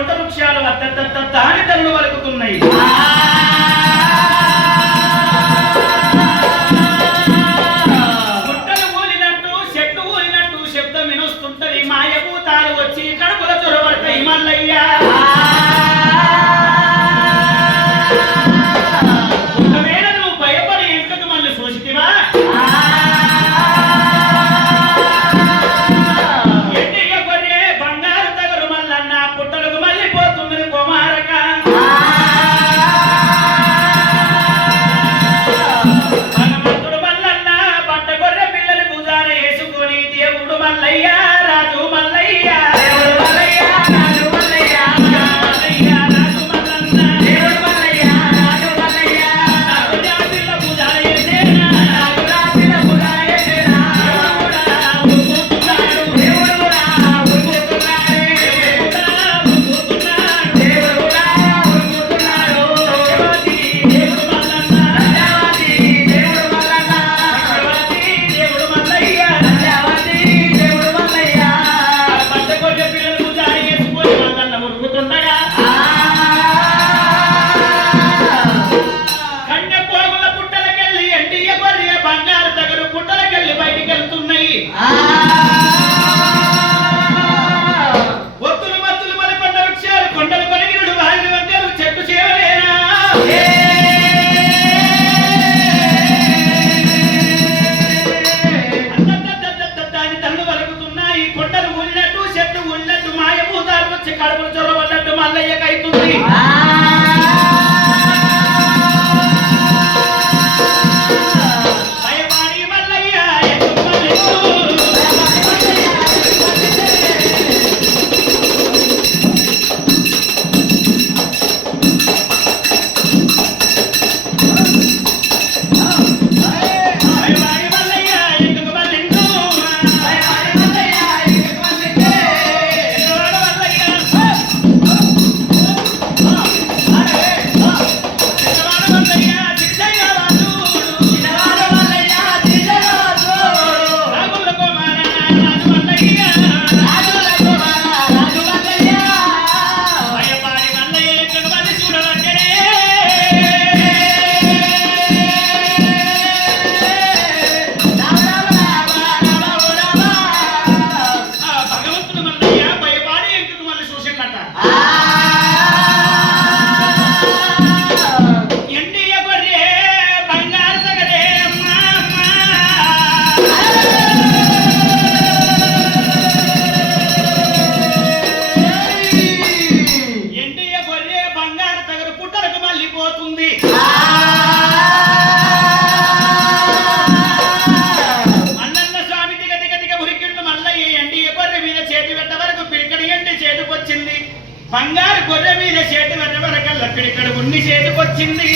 కొండ వృక్షాలు అద్దద్దద్ద అని తల్లు వలుకుతున్నాయి. అయిపోతుంది మల్లన్న స్వామి దిగ దిగ దిగ ఉరికిండు మల్లయ్యండి గొర్రె మీద చేతి పెట్ట వరకు పిడికడి చేతికొచ్చింది. బంగారు గొర్రె మీద చేతి పెట్ట వరకల్లా పిడికడు ఉన్ని చేతికొచ్చింది.